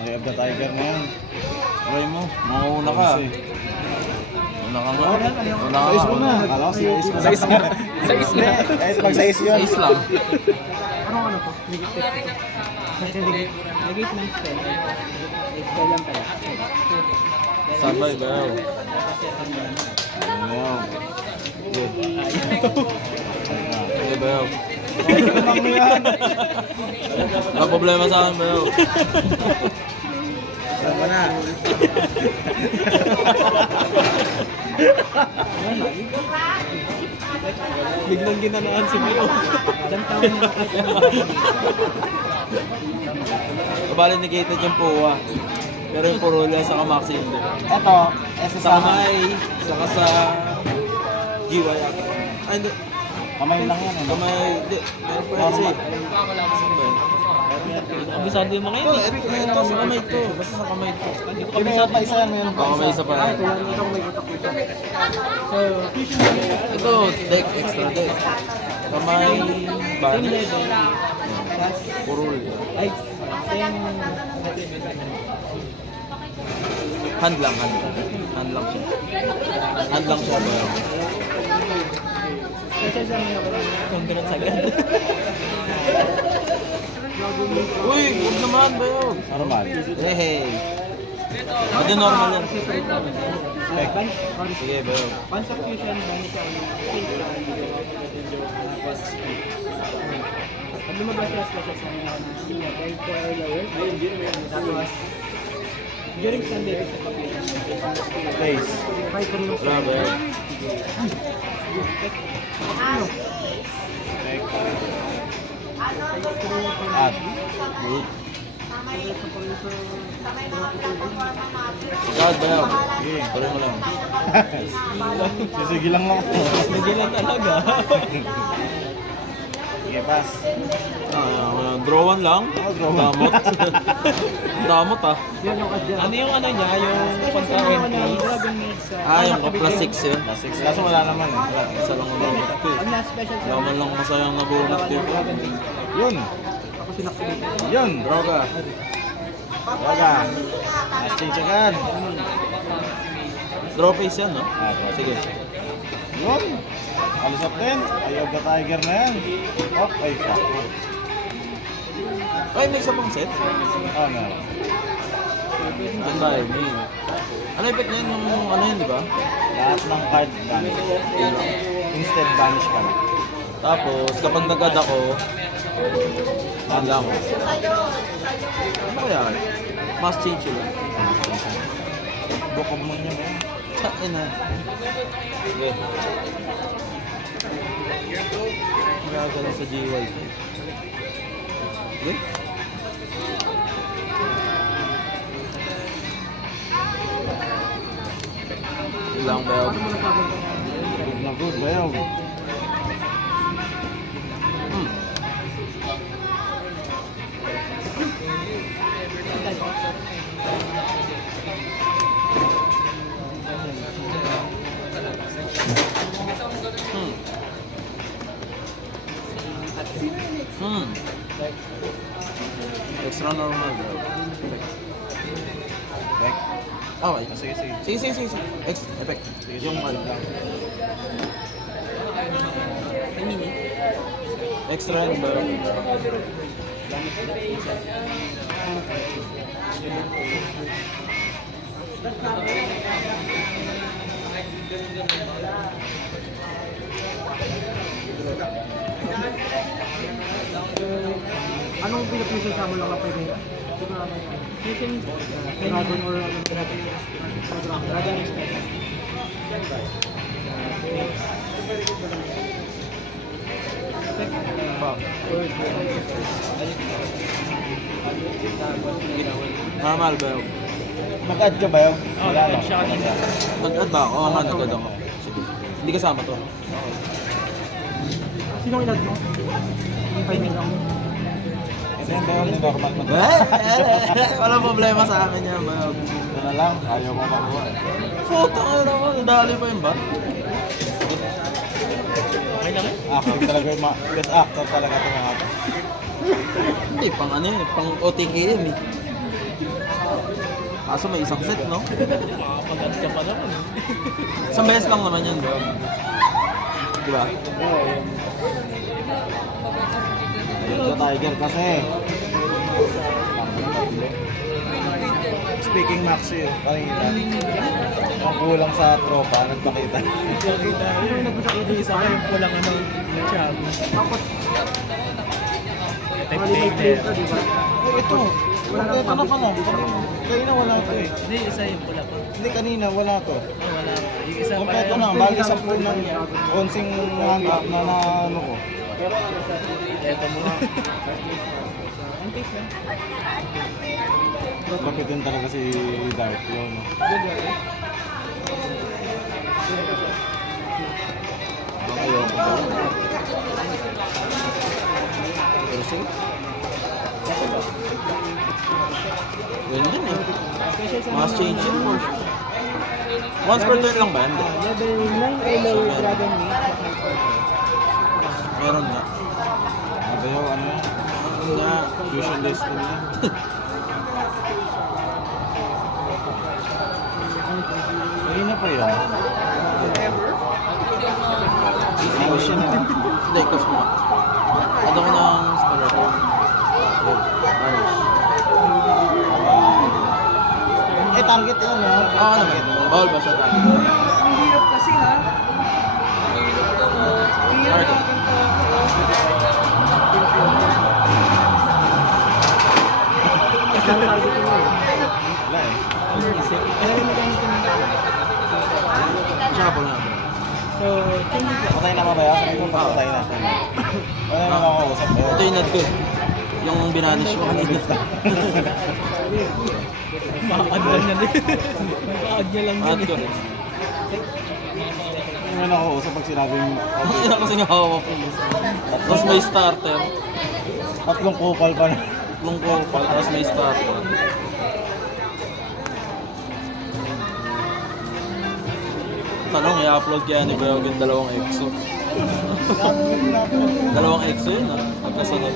Eye of the Tiger na yan. Try mo. Mauna ka. Una ka nga. Una ka Size nga. mo na. Kala ko size mo. Size na. Size na. Eh, mag-size yun. Size lang. Anong ano to? Negate ng spell. Spell lang pala. Sabay ba yun? Ayan. Good. Sabay ba yun? Tumang mo yan. Wala problema sa akin ba yun? Saan na? Biglang ginanaan si Mio. Ilang taon na Kabali negated yung PUA. Pero yung Purula sa Kamaxi hindi. Ito, Sa kamay, saka sa GY ata. Ay, hindi. Kamay lang yan. Ano? Kamay, hindi. Meron pa kasi. Saan ba yun? Kabisado yung mga Ito, ito sa kamay to. Basta sa kamay to. Hindi ko Mayroon kabisado pa isa yan, mayroon pa Baka may isa pa yan. Ito may utak ko ito. So, Ito, deck, extra deck. Kamay, bani. Purul. ay, 10. Hand lang, hand lang. Hand lang siya. Hand lang siya ba? Kasi sa mga congrats agad. Uy, huwag naman ba yun? Normal. Hey. Hindi normal yan. Spec. Sige ba yun? Consecration, bonus sa ano. Tapos, pag lumabas na sila sa mga siya, dahil po ay lower. Tapos, during Sunday, sa pag-iwan. Face. Try ko rin yung Wala ba yun? At. Good. Saan ba yun? Sige. Tuloy mo lang. Sige lang ako. Hindi lang talaga. Sige, pass. Draw one lang? Oh, draw one. Damot. Damot ah. Ano yung ano niya, yung contra-entry? Dragon Maid sa... Yung plus 6 yun. Plus 6. Kaso wala naman eh. Wala. Isa lang ang bunot ko eh. Ang last special sa... Wala man lang masayang nabunot ko. Dragon Maid. Yun. Ako sinaktilit. Yun. Draw ka. Wala. Last change agad. Draw face yan no? Ah, draw. Sige. Yun. Alisap din. Eye of the Tiger na yan. Oh, ay, fuck. Ay, may isa pang set? Ah, meron. Ang dahil, may... Ano effect niyan yung ano yun, di ba? Lahat ng card vanish. Instead vanish pa lang. Tapos, kapag nag-add ako, handa ko. Ano kaya? Mas change yun. Bukog mo niya ba? Tain na. Okay. Magagala sa GY. Okay? Ilang ba yun? Good na good ba yun? Extra normal bro. Back. Okay. Sige, sige. Sige. Effect. Yung ano lang. May mini. Extra yun bro. Anong pinag-mission sa mo lang na pwede? Mission Dragon or ano? Dragon Express. Normal ba yun? Mag-add ka ba yun? Wala lang. siya kanina. Nag-add ba ako? Oo nga, nag-add ako. Sige. Hindi kasama to. Sino ang ilag mo? Yung timing lang. Ito yung ba yun? Yung normal mo. Walang problema sa akin yan ba yun? Ito na lang. Ayaw mo makuha. Puta ka naman, nadali pa yun ba? Okay lang eh. Acting talaga yung best actor talaga ito mga ito. Hindi, pang ano yun, pang OTK yun eh. Kaso may isang set, no? Makakapag-add ka pa naman. Isang beses lang naman yan, bro. Diba? Ayun ka Tiger kasi. Speaking Maxi, kanina. Ang kulang sa tropa, nagpakita. Nakita. Yung nagpapakita yung isa ko yung pulang ano, yung cham. Type later. Ito. Ito na pa no. Kanina wala to eh. Hindi, isa yung pula pa. Hindi kanina wala to. Oh, wala. Yung isa pa Kompleto na, bali 10 ng konsing hangap na ano ko. Ito muna. Ang tape lang. Mapitin talaga si Dart yun. Ayun. Pero sige. Yun din eh. Mas change it more. Once per turn lang ba yan? Level 9 ay lower dragon meat. Meron nga. Magayaw ano yan? Ano nga? Fusion Destiny yan. Kanina pa yan. Ayos siya na. Hindi, close mo. Add ako ng scholar. Ayos. Eh, target yun, no? Ah, ano? Bawal ba siya tayo? Ang hirap kasi ha. Target. Wala eh. Siya ka po nga. So, change it. Patay na ba yan? Sabi ko, patay na. Wala na makakausap ba Ito yun? yung nag yung binanish mo kanina. Maka-add lang niya din. Maka-add niya lang Add din. ko rin. Hindi mo nakakausap pag sinabi mo. Ang ina kasi nga hawak ko. Tapos may starter. Tatlong kupal pa na. Tatlong kopal, tapos may starter. Tanong, i-upload kaya ni Bayog yung dalawang EXO. Dalawang EXO yun ah, magkasunod.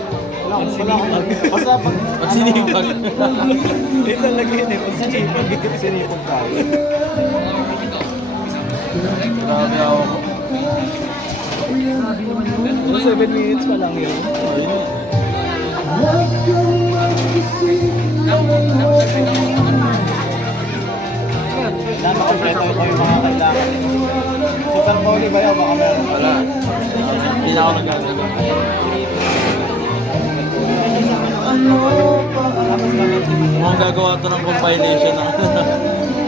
Wala, wala. Basta pag... Pag sinipag. Ito lang yun eh. Pag sinipag. Sinipag tayo. Grabe ako ko. 7 minutes pa lang yun. Ayun eh. Kailangan makompleto ko yung mga kailangan. Super Poly ba yun? Baka meron. Wala. Hindi na ako nagagawa. Mukhang gagawa ito ng compilation na.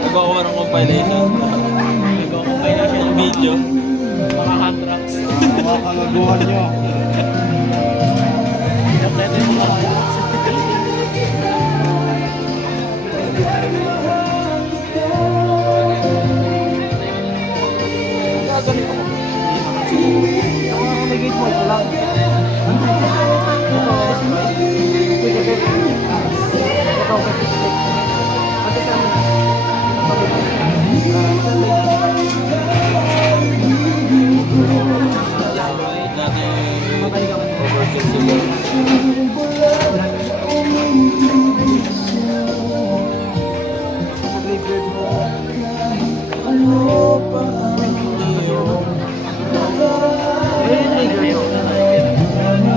Gagawa ko ng compilation. Nagawa ko kayo siya Ng video. mga hand rocks. Mga kagaguhan nyo. Pinaplete yung mga hand rocks. Nag-gate mo ito lang. Natin overkill siguro.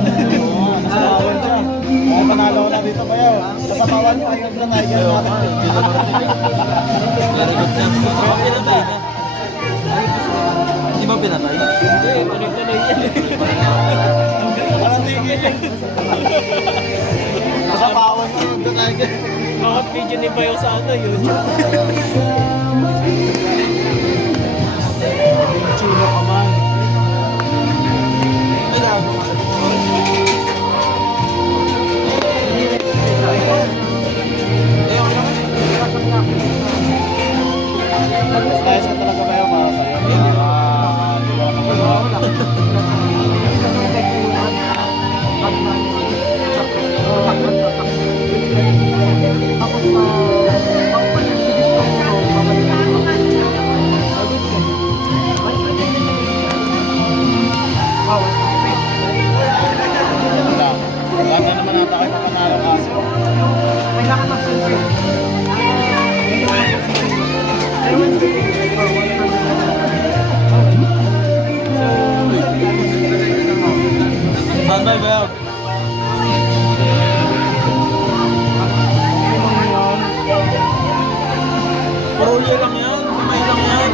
Nasapawan siya. Mga panalo ko na dito ba yun? Nasapawan nyo, ayun na Tiger natin. Very good na. Baka pinatay na. Di ba pinatay? Hindi, tuloy-tuloy yan. Parang tigil niya. Nasapawan nyo, ayun na Tiger. Mga video ni Bayo sa ano, YouTube. Chino ka man. Ay, gago. Nag-slice ka talaga ba yun para sa'yo? Hindi ko na magawa. Wala. Wala na naman ata kayo papanalo kaso. Kailangan mag-sensor. ba? Parolyo lang yan. Kamay lang yan.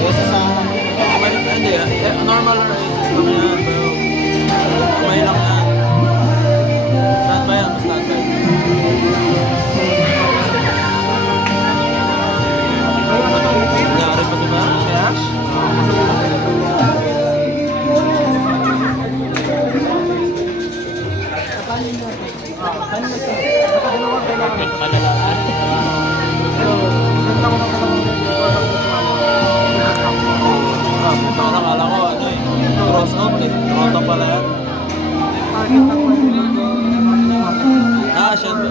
Kesa sa... Kamay lang. Hindi. Normal races lang yan, bro. Kamay lang yan. Saan ba yan? Standard. Nangyari pa diba? Cash? Punta ko na kala ko ano eh. Cross out eh. Rota pala yan. Siya ba?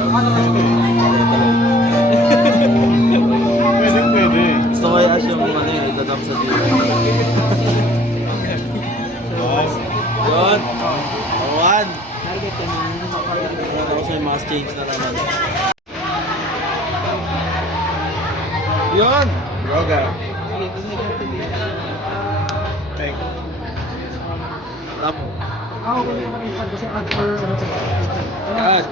Pwede. Gusto ko kaya siya yung ano eh. Idadam sa dito. Nice. Yun. Awan. Target ka na. Tapos may mass change na naman. Yun! Yoga. Sige, gusto ko ito din. Thank you. Tapo. Ako ko naman yung kasi after ano sa Yan.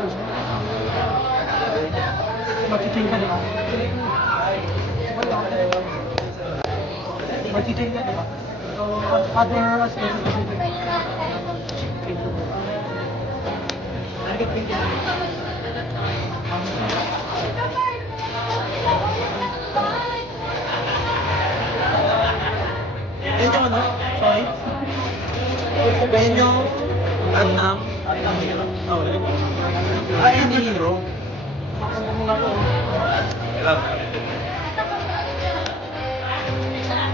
Mag-change ka diba? Mag-change ka diba? So, other aspects of the Yan yung ano? Sorry? Yan yung Adnam. Oh, hindi hero.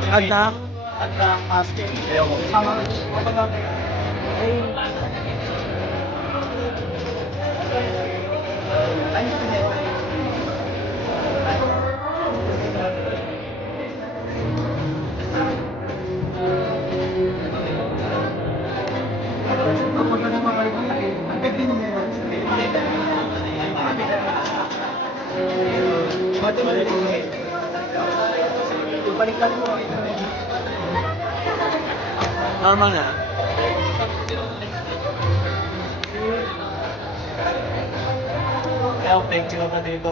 Adnam. Asking. Sama. Balikan mo. Normal na. Kaya thank you ka dito.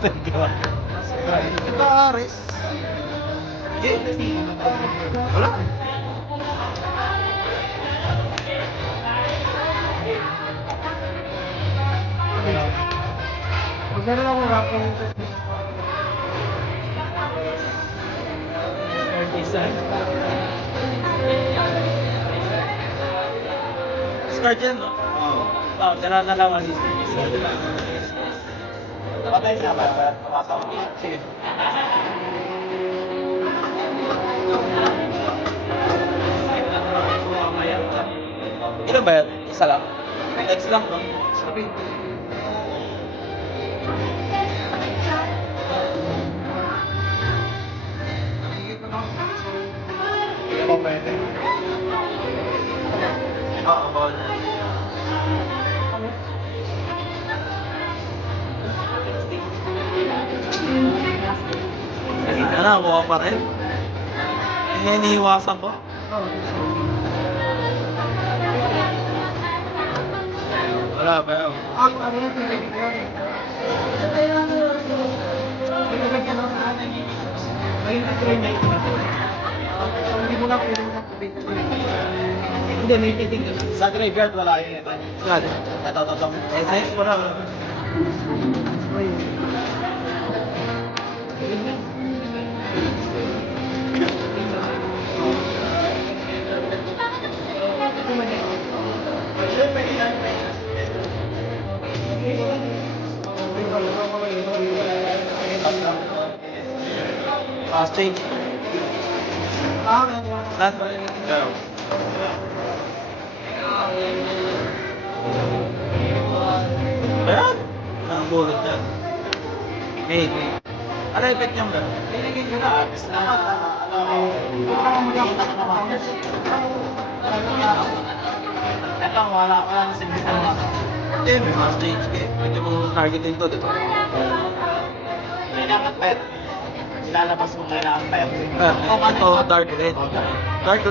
Thank you. Ito, Aris. Wala. Huwag na rin ako rapping. Start yan, no? Oo. Tira na lang ang patay siya ba? Pumasok. Sige. Ilan ba yan? Isa lang? Next lang, no? Sabi. Hindi ko pwede. Oo, ball. Kanina na, kuha pa rin. Hinihiwasan ko. Wala ba yun? Ano yan? Pinibig yun. Pinibig yan ang ano. Ngayon na try na ito. Hindi mo lang pwede mo lang tubig. Hindi, may titig na. Sa graveyard, wala yun. Gano'n? Ito. Ayos mo na. Ayun. Fast change. Lahat ba? Go. Ayan. Ang bulot yan. Hey. Ano effect niyan ba? Pinigil ko na. Ito, wala ka lang sa Hindi, may fast change eh. Pwede mo targetin to, di ba? May dapat pet. Lalabas mo kailangan pa yung Ito, dark red. Dark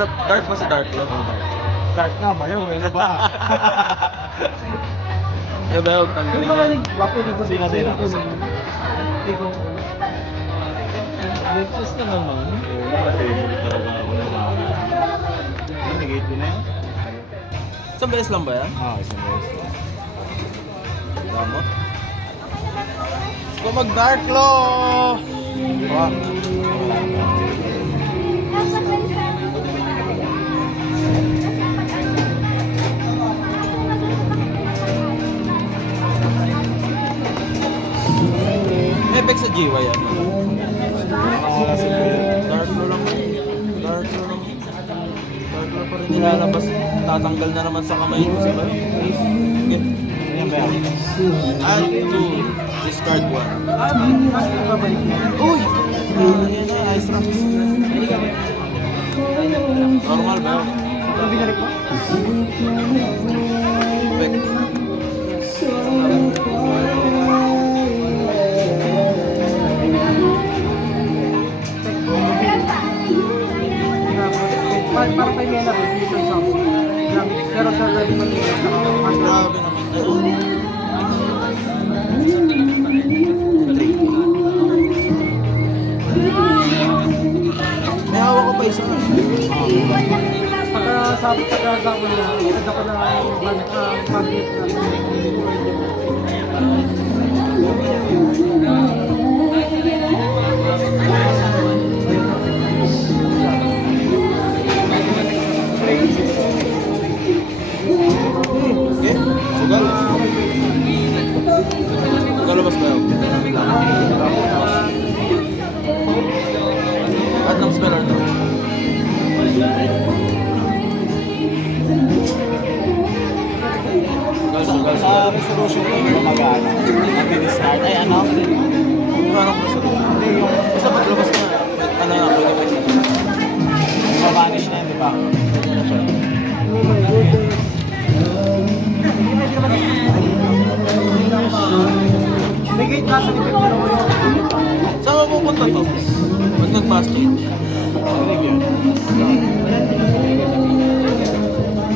ba si dark red? Dark nga ba yun? Ano ba? Eh, ba yung tanggalin Yung mga yan? nagwapo ni ko Sino? Hindi ko. Breakfast na naman. Favorite talaga ako na Negate ko na yun? Isang beses lang ba yan? Isang beses. Damot. Gusto mag-dark law! Epic sa GY yan. Wala si Kuya. Dark law lang. Dark law lang. Dark law pa rin nilalabas. Tatanggal na naman sa kamay ko. Sabi mo? Yan ba yan? Add to discard one. Mas babalik niya. Uy! Yan na, ice rocks. Normal ba yun? Ang binalik mo? Perfect. Para kay Mena, dito sa pero sa ready mo nila. Grabe naman na. May hawak ko pa isa. Pagkasabot ko na, agad ako na mag-hit na. Okay? Sugal. Galabas ba yun? At ng speller to. Sugal. Sa resolution ko, hindi mag-ano. Mag-discard. Ay, ano? Anong resolution? Basta paglabas ka na. Ano na, pwede pa ito. Mabanish na yun, di ba? Oh my goodness. May gate ka sa likod mo yung Saan mapupunta to? Pag nag-pass change? Rinig yun.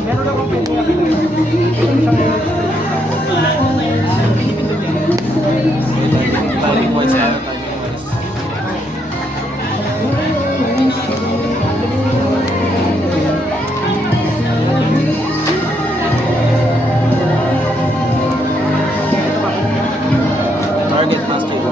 meron akong pwede nga. Timing wise tayo, timing wise. Target pass change.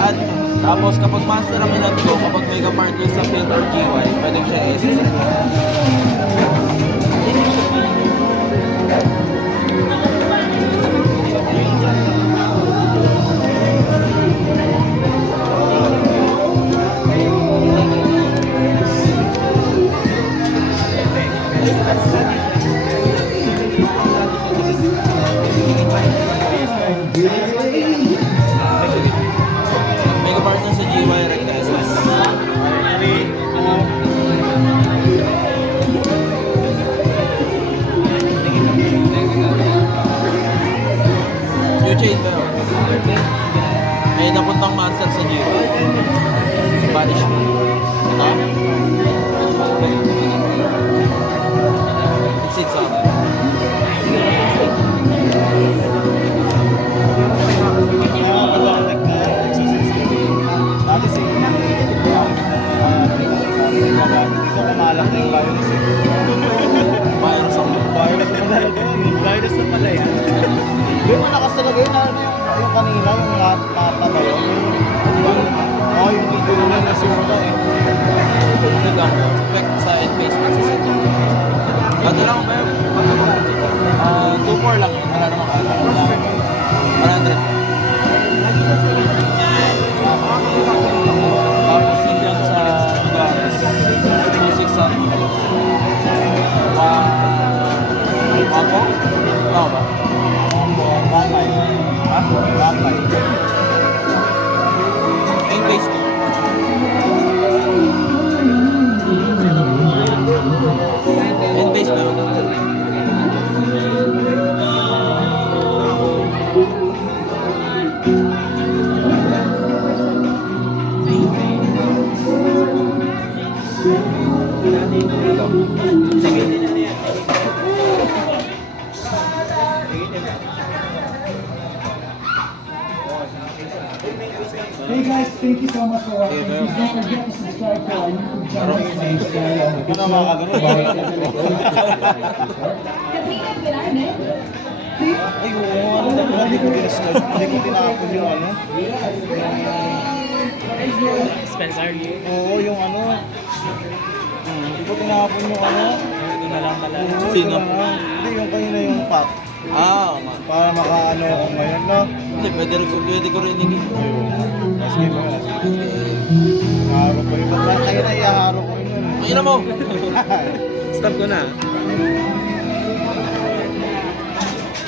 At tapos kapag master ang inat ko, kapag may ka-partner sa field or GY, pwede siya i-assist. May ka-partner sa GY, recta SS. New chain ba yun? May napuntang master sa GY. Spanish. Ito? Exit sa akin. Kaya pag-detect na exercise ko. Dati si dito kumalak na yung virus eh. Virus ang Virus na talaga yun. Virus na pala yan. Hindi mo nakasalagay yun. Ano yung kanina, yung mata ba yun? Yung video na nasura eh. effect sa end-basement sa set. Ganda lang ba yun? 2-4 lang yun. Wala namang kala. 100. Tapos yun lang sa lugares. 600. Ako? Tama ba? Bangay. Ha? Bangay. End-basement. guys, thank you so much for watching. Please don't forget to subscribe to our YouTube channel. Ito na mga kagano. Ay, oo, ano na pala, hindi ko tinapon yung ano. Spencer. Oo, yung ano. Hindi ko tinapon yung ano. Ito na lang pala. Sino? Hindi, yung kanina yung pack. Ah, ma. Para makaano ako ngayon, no? Hindi, pwede ko rin hingin. Mas game mo yan. Haro ko yun. Kayo na ihaharo ko yun. Ang ina mo! Stop ko na.